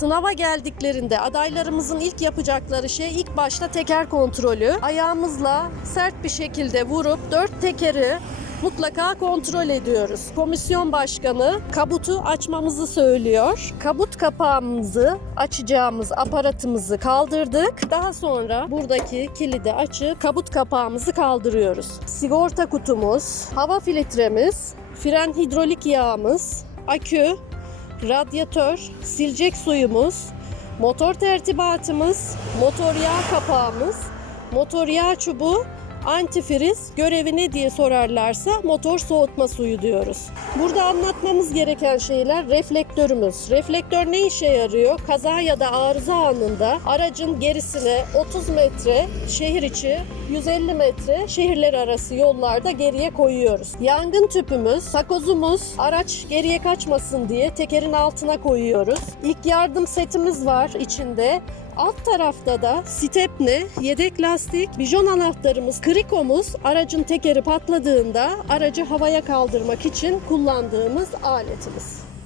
Sınava geldiklerinde adaylarımızın ilk yapacakları şey ilk başta teker kontrolü. Ayağımızla sert bir şekilde vurup dört tekeri mutlaka kontrol ediyoruz. Komisyon başkanı kabutu açmamızı söylüyor. Kabut kapağımızı açacağımız aparatımızı kaldırdık. Daha sonra buradaki kilidi açıp kabut kapağımızı kaldırıyoruz. Sigorta kutumuz, hava filtremiz, fren hidrolik yağımız, akü, radyatör, silecek suyumuz, motor tertibatımız, motor yağ kapağımız, motor yağ çubuğu, antifriz görevi ne diye sorarlarsa motor soğutma suyu diyoruz. Burada anlatmamız gereken şeyler reflektörümüz. Reflektör ne işe yarıyor? Kaza ya da arıza anında aracın gerisine 30 metre şehir içi 150 metre şehirler arası yollarda geriye koyuyoruz. Yangın tüpümüz, takozumuz araç geriye kaçmasın diye tekerin altına koyuyoruz. İlk yardım setimiz var içinde. Alt tarafta da stepne, yedek lastik, bijon anahtarımız, krikomuz aracın tekeri patladığında aracı havaya kaldırmak için kullandığımız aletimiz.